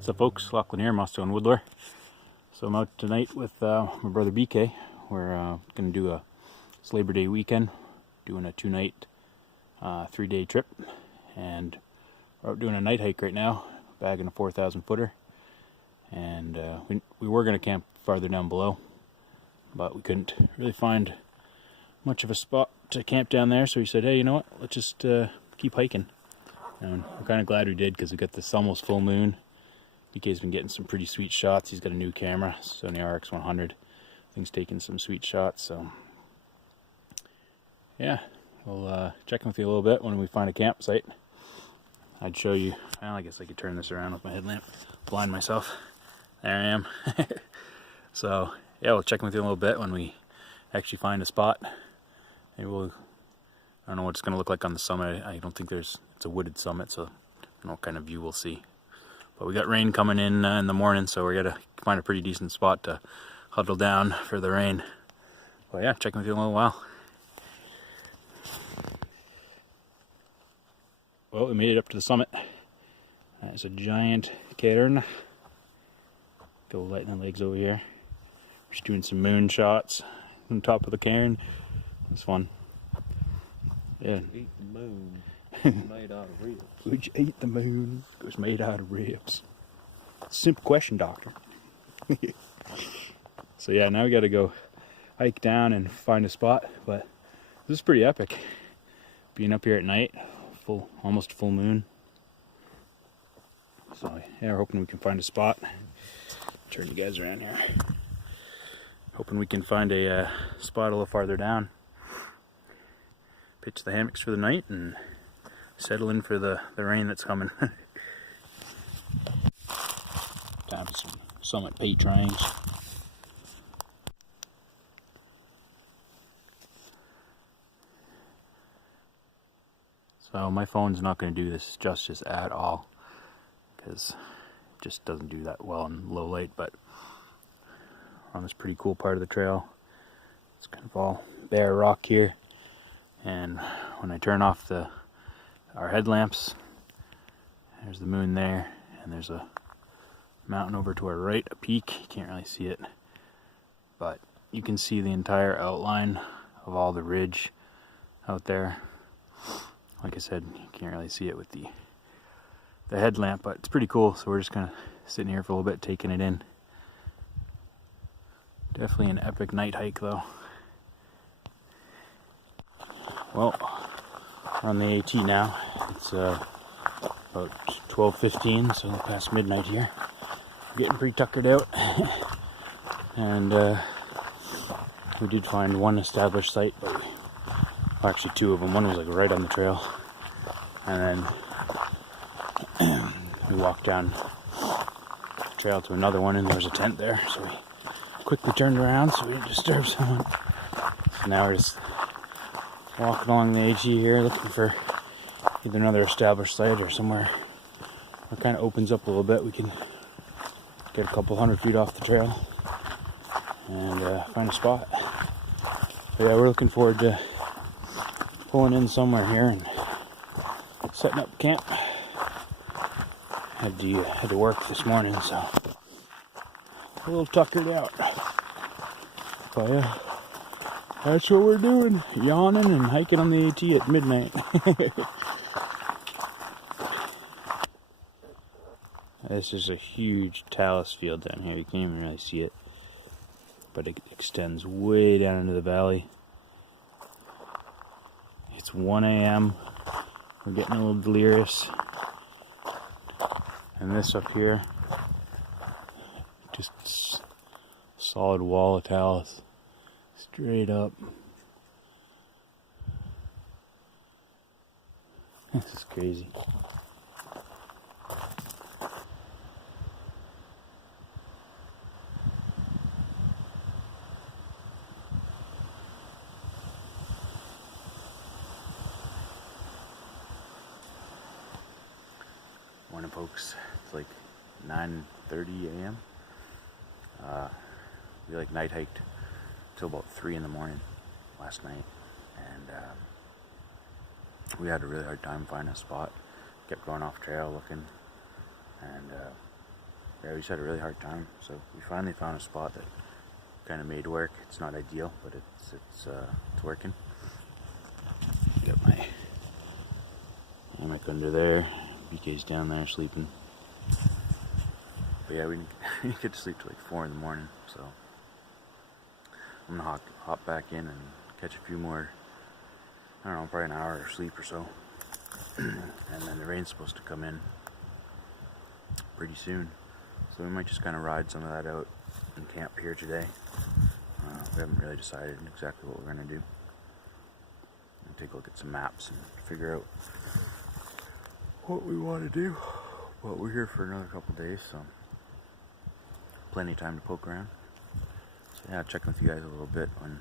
What's up, folks? Lachlan here, Mosto and Woodlore. So I'm out tonight with my brother BK. We're going to do it's Labor Day weekend, doing a 2-night, 3-day trip, and we're out doing a night hike right now, bagging a 4,000 footer. And we were going to camp farther down below, but we couldn't really find much of a spot to camp down there. So we said, hey, you know what? Let's just keep hiking. And we're kind of glad we did because we got this almost full moon. BK's been getting some pretty sweet shots. He's got a new camera, Sony RX100. Thing's taking some sweet shots, so yeah, we'll check in with you a little bit when we find a campsite. I'd show you. Well, I guess I could turn this around with my headlamp, blind myself. There I am. So yeah, we'll check in with you a little bit when we actually find a spot. Maybe I don't know what it's going to look like on the summit. I don't think it's a wooded summit, so I don't know what kind of view we'll see. But we got rain coming in the morning, so we got to find a pretty decent spot to huddle down for the rain. Well, yeah, checking with you in a little while. Well, we made it up to the summit. That's a giant cairn. Go lighten the legs over here. We're just doing some moon shots on top of the cairn. It's fun. Yeah. Eat the moon. Made out of ribs. Would you eat the moon? It was made out of ribs. Simple question, doctor. So yeah, now we got to go hike down and find a spot. But this is pretty epic. Being up here at night, almost full moon. So yeah, we're hoping we can find a spot. Turn you guys around here. Hoping we can find a spot a little farther down. Pitch the hammocks for the night and settle in for the rain that's coming. Time for some summit patrons. So my phone's not going to do this justice at all because it just doesn't do that well in low light, but on this pretty cool part of the trail, it's kind of all bare rock here, and when I turn off our headlamps, there's the moon there, and there's a mountain over to our right, a peak. You can't really see it, but you can see the entire outline of all the ridge out there. Like I said, you can't really see it with the headlamp, but it's pretty cool. So we're just kind of sitting here for a little bit, taking it in. Definitely an epic night hike, though. Well, on the AT now. It's about 12:15, so past midnight here. Getting pretty tuckered out. And we did find one established site, but well, actually two of them. One was like right on the trail. And then we walked down the trail to another one, and there was a tent there. So we quickly turned around so we didn't disturb someone. So now we're just walking along the AG here, looking for either another established site or somewhere that kind of opens up a little bit. We can get a couple 100 feet off the trail and find a spot. But yeah, we're looking forward to pulling in somewhere here and setting up camp. Had to work this morning, so a little tuckered out. But yeah, that's what we're doing. Yawning and hiking on the AT at midnight. This is a huge talus field down here. You can't even really see it, but it extends way down into the valley. It's 1 a.m. We're getting a little delirious. And this up here, just solid wall of talus. Straight up. This is crazy. Morning, folks. It's like 9:30 a.m. We night hiked till about 3 in the morning last night, and we had a really hard time finding a spot. Kept going off trail looking, and yeah, we just had a really hard time. So we finally found a spot that kind of made work. It's not ideal, but it's working. Got my hammock under there. BK's down there sleeping. But yeah, we didn't get to sleep till like 4 in the morning. So I'm gonna hop back in and catch a few more. I don't know, probably an hour of sleep or so. And then the rain's supposed to come in pretty soon. So we might just kind of ride some of that out and camp here today. We haven't really decided exactly what we're going to do. We'll take a look at some maps and figure out what we want to do. But we're here for another couple days, so plenty of time to poke around. So yeah, I'll check with you guys a little bit when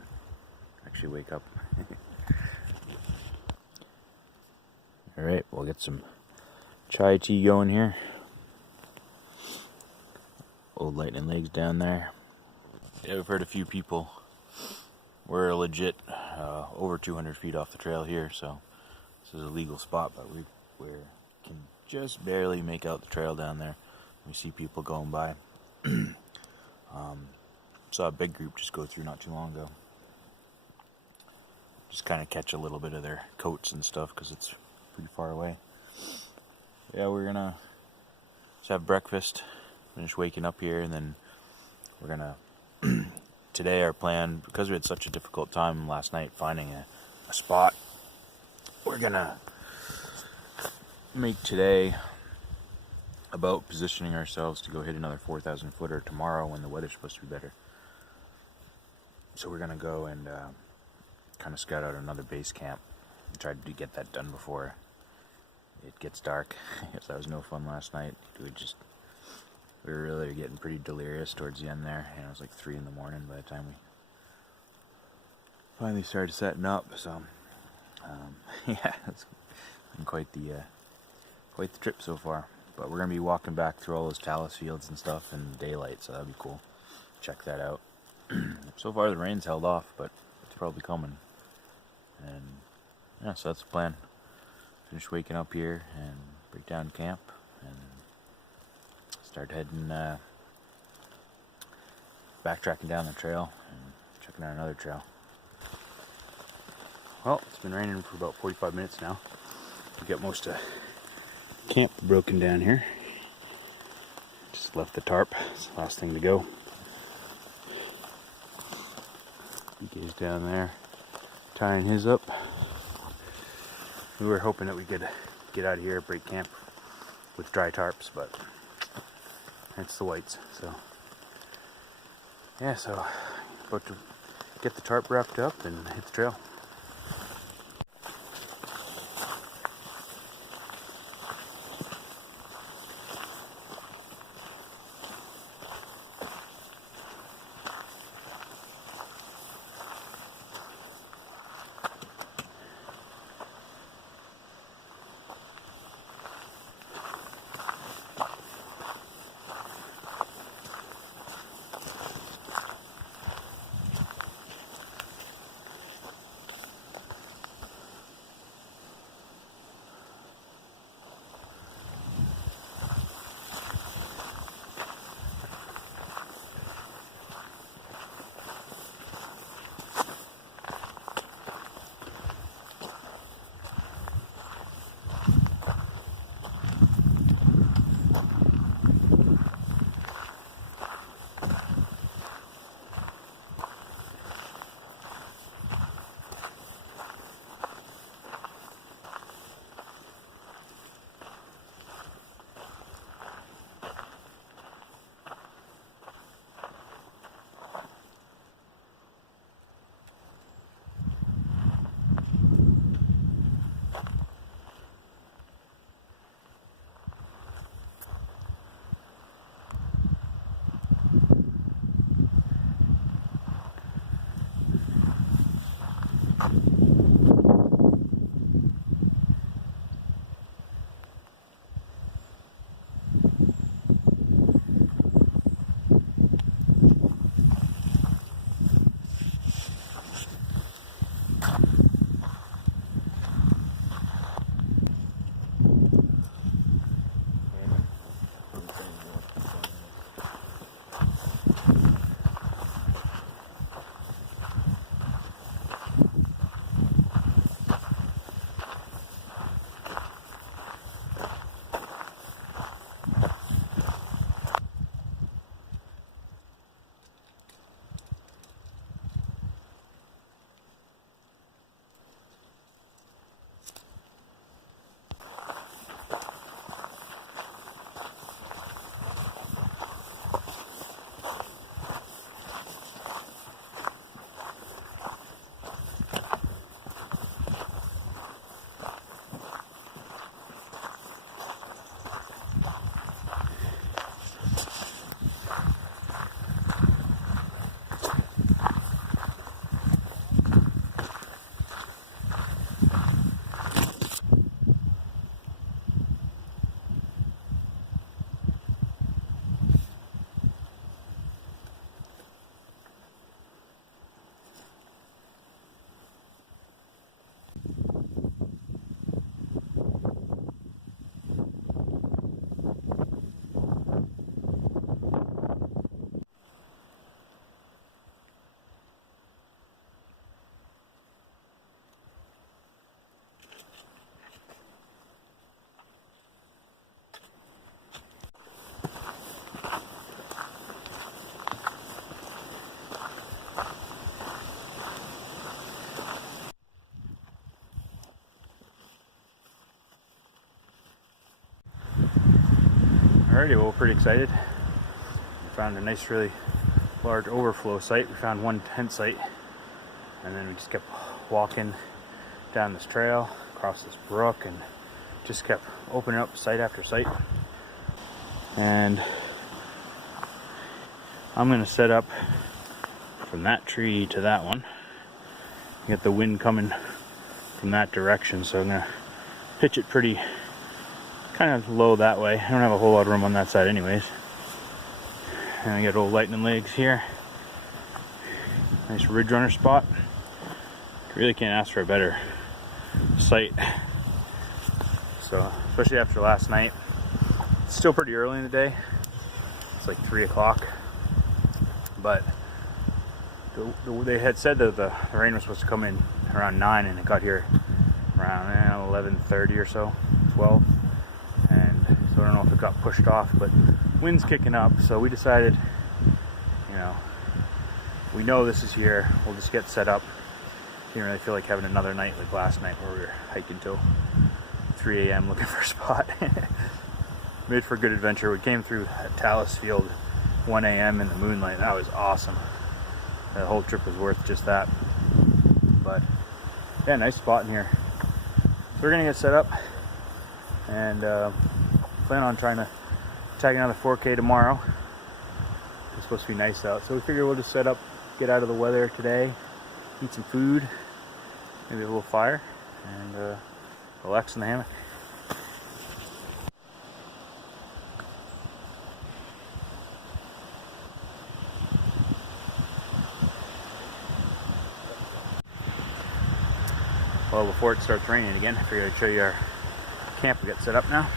I actually wake up. Alright, we'll get some chai tea going here. Old lightning legs down there. Yeah, we've heard a few people. We're legit over 200 feet off the trail here, so this is a legal spot, but we can just barely make out the trail down there. We see people going by. Saw a big group just go through not too long ago. Just kind of catch a little bit of their coats and stuff because it's pretty far away. Yeah, we're gonna just have breakfast, finish waking up here, and then we're gonna today our plan, because we had such a difficult time last night finding a spot, we're gonna make today about positioning ourselves to go hit another 4,000 footer tomorrow when the weather's supposed to be better. So we're gonna go and kind of scout out another base camp and try to get that done before it gets dark. Because that was no fun last night. We were really getting pretty delirious towards the end there, and it was like 3 in the morning by the time we finally started setting up. So yeah, it's been quite the trip so far. But we're gonna be walking back through all those talus fields and stuff in daylight, so that'll be cool. Check that out. So far the rain's held off, but it's probably coming. And yeah, so that's the plan. Finish waking up here and break down camp and start heading backtracking down the trail and checking out another trail. Well, it's been raining for about 45 minutes now. We got most of camp broken down here. Just left the tarp. It's the last thing to go. BK's down there tying his up. We were hoping that we could get out of here, break camp with dry tarps, but it's the whites. So yeah, so about to get the tarp wrapped up and hit the trail. Alrighty, well, we're pretty excited. We found a nice, really large overflow site. We found one tent site, and then we just kept walking down this trail, across this brook, and just kept opening up site after site. And I'm gonna set up from that tree to that one. Get the wind coming from that direction, so I'm gonna pitch it pretty kind of low that way. I don't have a whole lot of room on that side anyways. And I got old lightning legs here. Nice ridge runner spot. Really can't ask for a better site. So, especially after last night. It's still pretty early in the day. It's like 3 o'clock. But they had said that the rain was supposed to come in around 9, and it got here around 11:30 or so, 12. And so I don't know if it got pushed off, but wind's kicking up, so we decided, you know, we know this is here, we'll just get set up. Didn't really feel like having another night like last night where we were hiking till 3 a.m. looking for a spot. Made for a good adventure. We came through Talus Field 1 a.m. in the moonlight. That was awesome. The whole trip was worth just that. But yeah, nice spot in here. So we're gonna get set up and plan on trying to tag another 4K tomorrow. It's supposed to be nice out, so we figure we'll just set up, get out of the weather today, eat some food, maybe a little fire, and relax in the hammock. Well, before it starts raining again, I figured I'd show you our camp. We got set up now.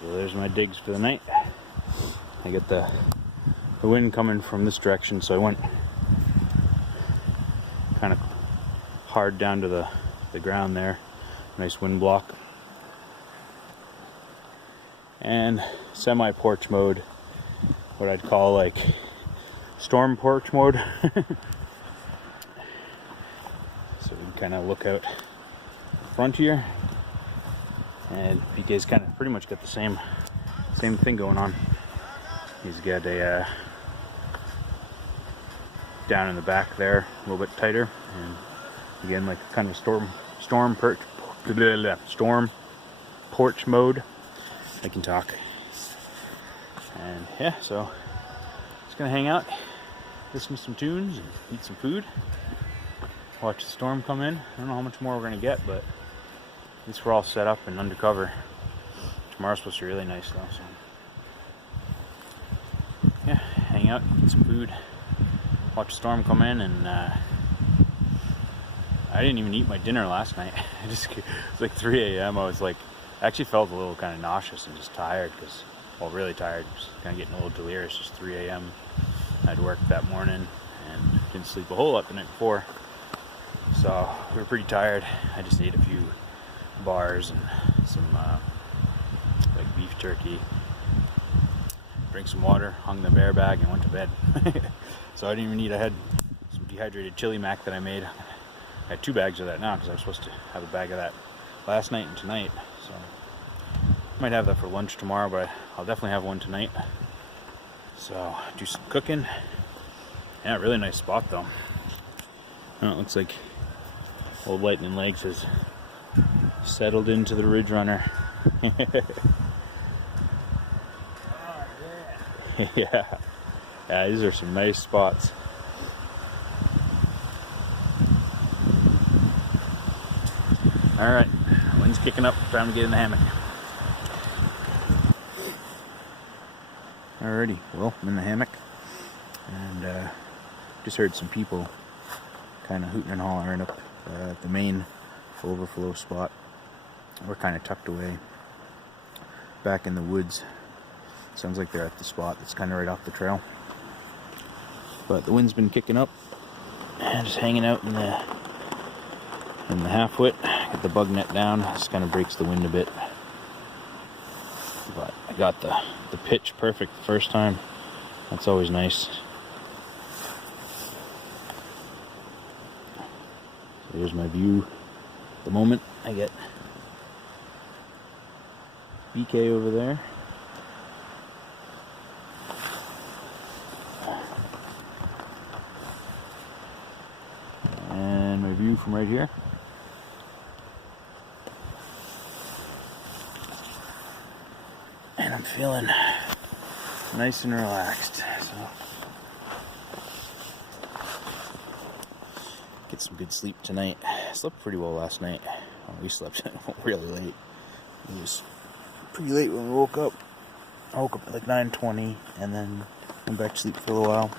So there's my digs for the night. I get the wind coming from this direction, so I went kind of hard down to the ground there. Nice wind block. And semi-porch mode, what I'd call like storm porch mode. So we can kind of look out front here, and you guys kind of pretty much got the same thing going on. He's got a down in the back there, a little bit tighter, and again like kind of storm porch mode. I can talk. And yeah, so just gonna hang out, listen to some tunes, and eat some food. Watch the storm come in. I don't know how much more we're gonna get, but at least we're all set up and undercover. Tomorrow's supposed to be really nice though, so yeah, hang out, eat some food, watch the storm come in, and I didn't even eat my dinner last night. It was like 3 a.m. I was like, I actually felt a little kind of nauseous and just tired, because, well, really tired, just kind of getting a little delirious. Just 3 a.m. I'd worked that morning and didn't sleep a whole lot the night before. So we were pretty tired. I just ate a few bars and some like beef jerky, drank some water, hung the bear bag, and went to bed. So I didn't even eat. I had some dehydrated chili mac that I made. I had 2 bags of that now, because I was supposed to have a bag of that last night and tonight. So I might have that for lunch tomorrow, but I'll definitely have one tonight. So do some cooking. Yeah, really nice spot though. Oh, it looks like old Lightning Legs has settled into the ridge runner. Yeah, these are some nice spots. All right, wind's kicking up. Time to get in the hammock. Alrighty, well, I'm in the hammock, and just heard some people kind of hooting and hollering up at the main overflow spot. We're kind of tucked away back in the woods. Sounds like they're at the spot that's kind of right off the trail. But the wind's been kicking up, and just hanging out in the half-wit. Get the bug net down. This kind of breaks the wind a bit. But I got the pitch perfect the first time. That's always nice. So here's my view. At the moment, I get BK over there. And my view from right here. And I'm feeling nice and relaxed. So get some good sleep tonight. I slept pretty well last night. Well, we slept really late. It was pretty late when we woke up. I woke up at like 9:20 and then went back to sleep for a little while.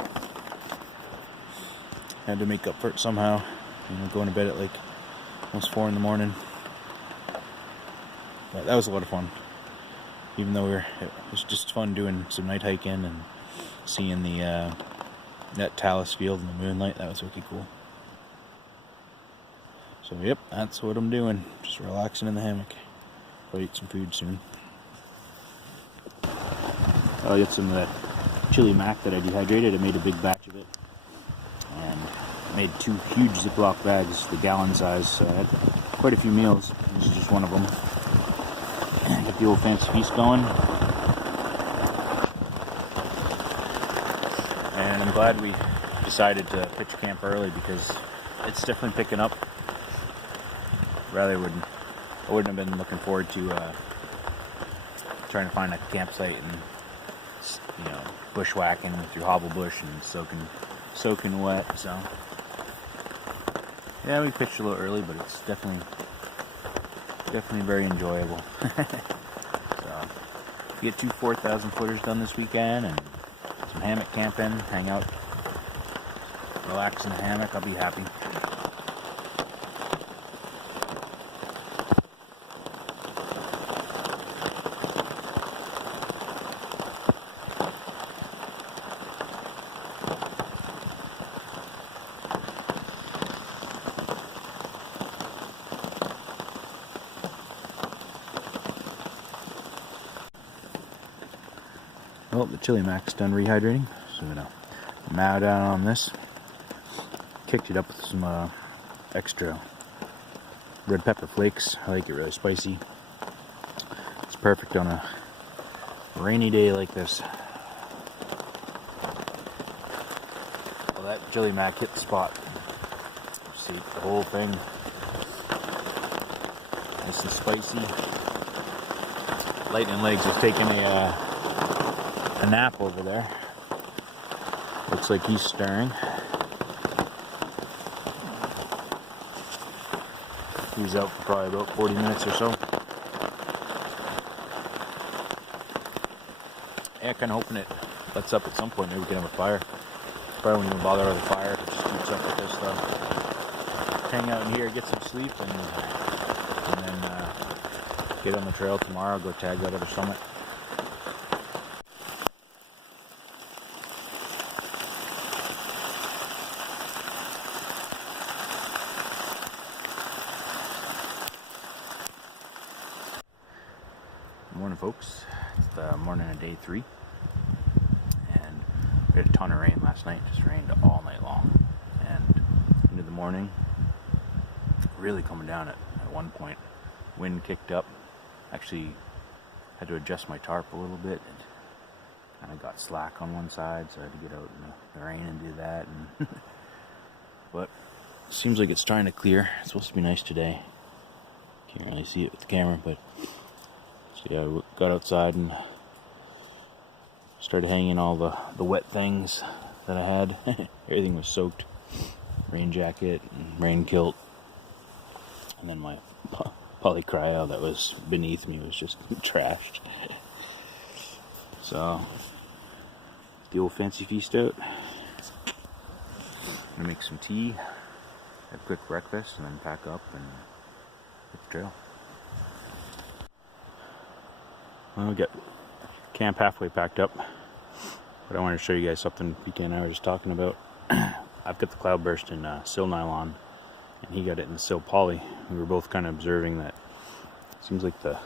Had to make up for it somehow. You know, going to bed at like almost 4 in the morning. But that was a lot of fun. Even though it was just fun doing some night hiking and seeing the that talus field in the moonlight. That was wicked cool. So yep, that's what I'm doing. Just relaxing in the hammock. I'll eat some food soon. I'll get some of that chili mac that I dehydrated. I made a big batch of it. And made 2 huge Ziploc bags, the gallon size. So I had quite a few meals. This is just one of them. Get the old fancy feast going. And I'm glad we decided to pitch camp early because it's definitely picking up. I wouldn't have been looking forward to trying to find a campsite and, you know, bushwhacking through hobble bush and soaking wet. So yeah, we pitched a little early, but it's definitely very enjoyable. So get 2 4,000 footers done this weekend and some hammock camping, hang out, relax in the hammock. I'll be happy. Well, the chili mac's done rehydrating, so I'm gonna mow down on this. Kicked it up with some extra red pepper flakes. I like it really spicy. It's perfect on a rainy day like this. Well, that chili mac hit the spot. See the whole thing. Nice and spicy. Lightning Legs was taking a nap over there. Looks like he's stirring. He's out for probably about 40 minutes or so. Yeah, kind of hoping it lets up at some point. Maybe we can have a fire. Probably won't even bother with a fire if it just keeps up with this stuff. Hang out in here, get some sleep, and then get on the trail tomorrow. Go tag that other summit. Morning, folks. It's the morning of day 3, and we had a ton of rain last night. Just rained all night long, and into the morning, really coming down at one point. Wind kicked up. Actually had to adjust my tarp a little bit. It kind of got slack on one side, so I had to get out in the rain and do that. And but it seems like it's trying to clear. It's supposed to be nice today. Can't really see it with the camera, but so yeah, I got outside and started hanging all the wet things that I had. Everything was soaked. Rain jacket and rain kilt. And then my polycryo that was beneath me was just trashed. So, the old fancy feast out. I'm gonna make some tea, have a quick breakfast, and then pack up and hit the trail. I'll get camp halfway packed up, but I wanted to show you guys something PK and I were just talking about. I've got the cloudburst in sil nylon, and he got it in the sil poly. We were both kind of observing that it seems like the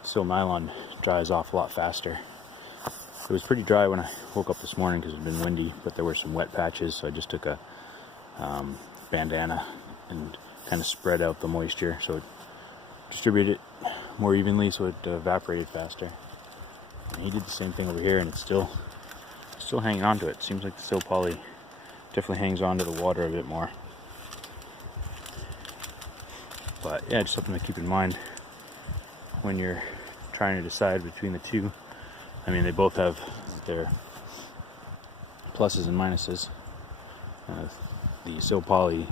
sil nylon dries off a lot faster. It was pretty dry when I woke up this morning because it had been windy, but there were some wet patches, so I just took a bandana and kind of spread out the moisture so it distributed it more evenly so it evaporated faster. And he did the same thing over here, and it's still hanging on to it. Seems like the sill poly definitely hangs on to the water a bit more. But yeah, just something to keep in mind when you're trying to decide between the two. I mean, they both have their pluses and minuses. The sill poly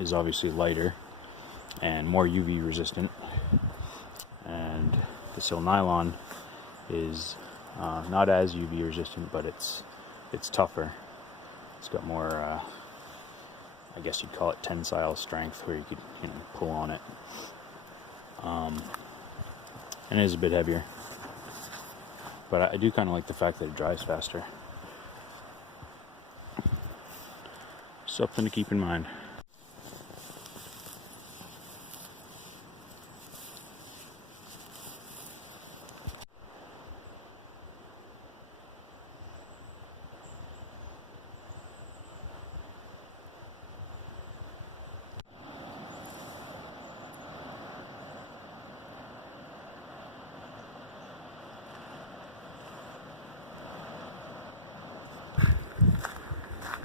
is obviously lighter and more UV resistant, and the sill nylon is not as UV resistant, but it's tougher. It's got more, I guess you'd call it tensile strength, where you could pull on it, and it is a bit heavier. But I do kind of like the fact that it dries faster. Something to keep in mind.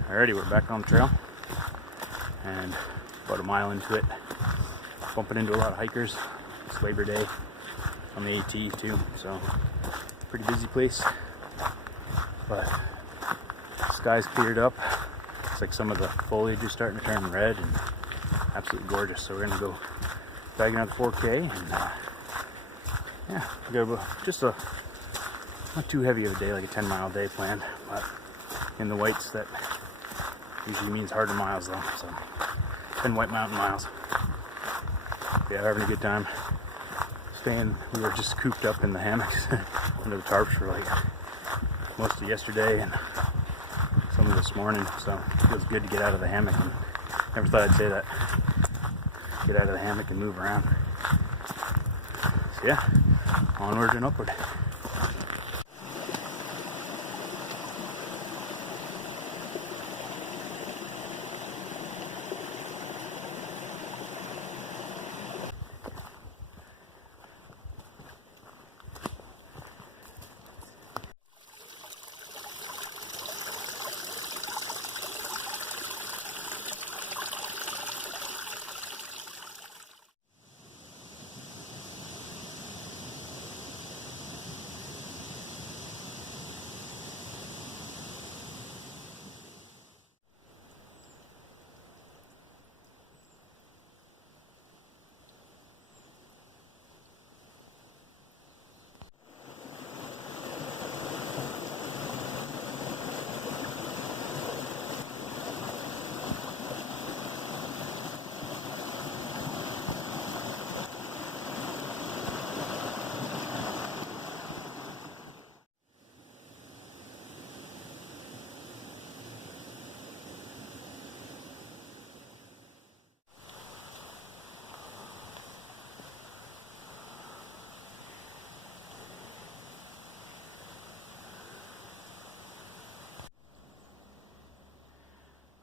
Alrighty, we're back on the trail, and about a mile into it, bumping into a lot of hikers. It's Labor Day on the AT too, so pretty busy place. But the sky's cleared up. It's like some of the foliage is starting to turn red, and absolutely gorgeous. So we're gonna go bagging out the 4K, and yeah, we got just a not too heavy of a day, like a 10-mile day planned, but in the whites that usually means harder miles though, so 10 White Mountain miles. Yeah, having a good time. We were just cooped up in the hammocks under the tarps for like most of yesterday and some of this morning, so it feels good to get out of the hammock. And never thought I'd say that. Get out of the hammock and move around. So yeah, onward and upward.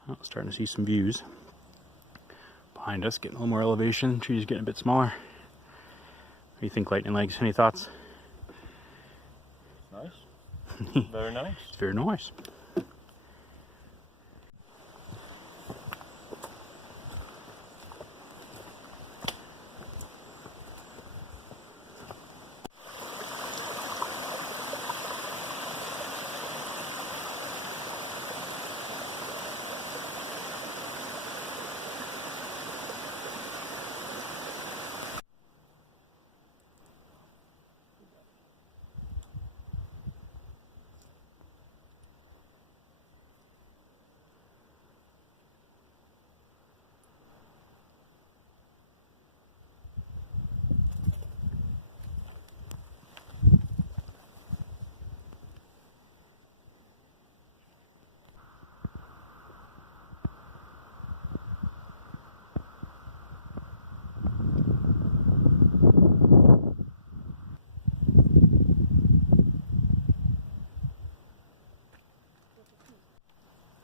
Oh, starting to see some views behind us, getting a little more elevation. Trees getting a bit smaller. What do you think, Lightning Legs? Any thoughts? Nice. Very nice. It's very nice.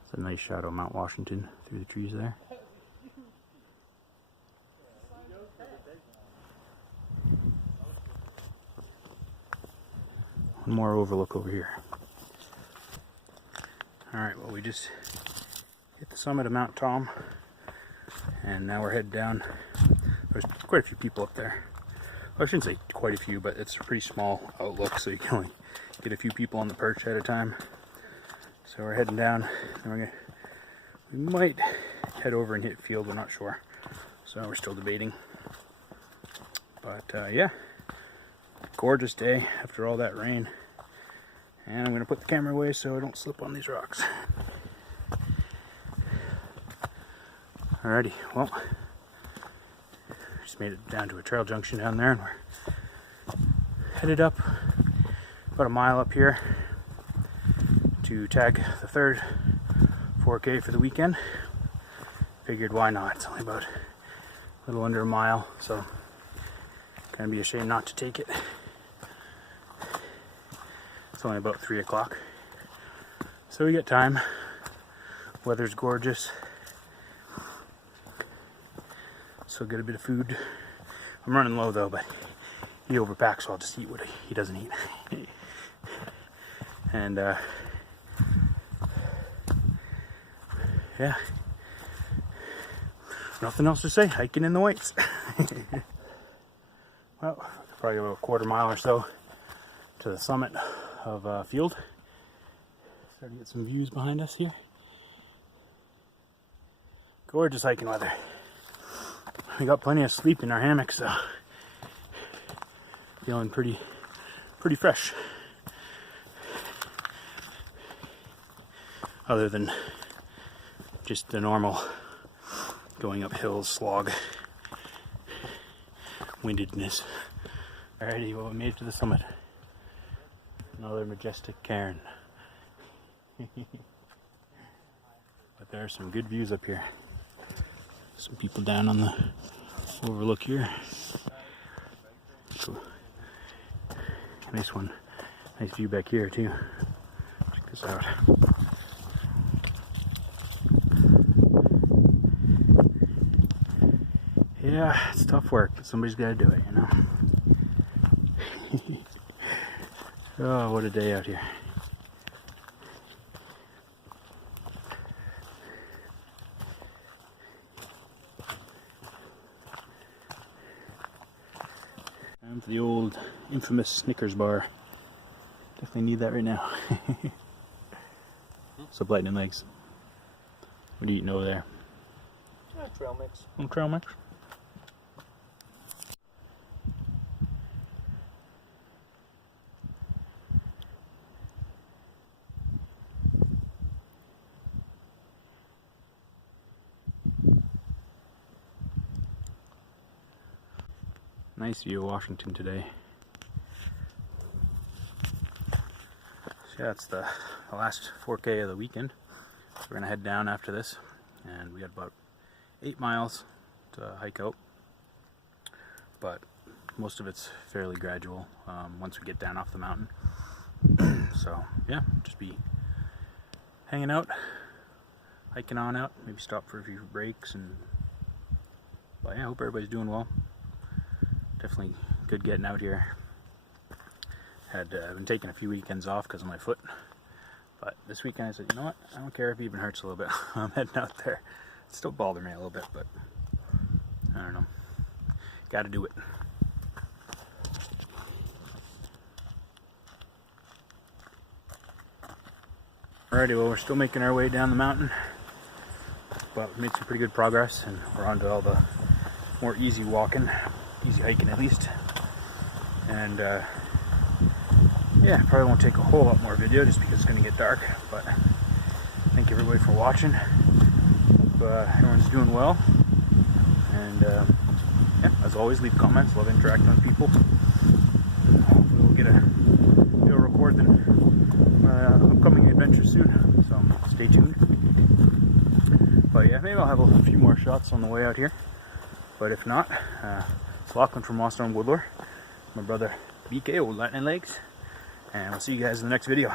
It's a nice shadow of Mount Washington through the trees there. one more overlook over here. Alright, well, we just hit the summit of Mount Tom, and now we're headed down. There's quite a few people up there. Well, I shouldn't say quite a few, but it's a pretty small outlook, so you can only get a few people on the perch at a time. So we're heading down, and we might head over and hit field, we're not sure. So we're still debating. But yeah, gorgeous day after all that rain. And I'm going to put the camera away so I don't slip on these rocks. Alrighty, well, just made it down to a trail junction down there, and we're headed up about a mile up here to tag the third 4K for the weekend. Figured why not? It's only about a little under a mile, so gonna be a shame not to take it. It's only about 3 o'clock, so we got time. Weather's gorgeous. So get a bit of food. I'm running low though, but he overpacks, so I'll just eat what he doesn't eat. And yeah, nothing else to say. Hiking in the whites. Well, probably about a quarter mile or so to the summit of field. Starting to get some views behind us here. Gorgeous hiking weather. We got plenty of sleep in our hammocks, so feeling pretty fresh. Other than just the normal going up hills slog, windedness. Alrighty, well, we made it to the summit. Another majestic cairn. But there are some good views up here. Some people down on the overlook here. Cool. Nice one. Nice view back here too. Check this out. Yeah, it's tough work, but somebody's got to do it, you know? Oh, what a day out here. Time for the old infamous Snickers bar. Definitely need that right now. What's up, lightning legs? What are you eating over there? Trail mix. Oh, trail mix? Nice view of Washington today. So yeah, it's the last 4K of the weekend. So we're gonna head down after this, and we got about 8 miles to hike out. But most of it's fairly gradual once we get down off the mountain. So yeah, just be hanging out, hiking on out, maybe stop for a few breaks, but yeah, I hope everybody's doing well. Definitely good getting out here. Had been taking a few weekends off because of my foot, but this weekend I said, you know what, I don't care if it even hurts a little bit. I'm heading out there. It still bothers me a little bit, but I don't know, gotta do it. Alrighty, well, we're still making our way down the mountain, but we made some pretty good progress, and we're on to all the more easy walking, easy hiking at least. And yeah, probably won't take a whole lot more video just because it's going to get dark, but thank everybody for watching. Hope everyone's doing well, and yeah, as always, leave comments. Love interacting with people. Hopefully we'll get a video recorded upcoming adventure soon, so stay tuned. But yeah, maybe I'll have a few more shots on the way out here, but if not, it's Lachlan from Lost Arm Woodlore, my brother BK, Old Lightning Legs, and we'll see you guys in the next video.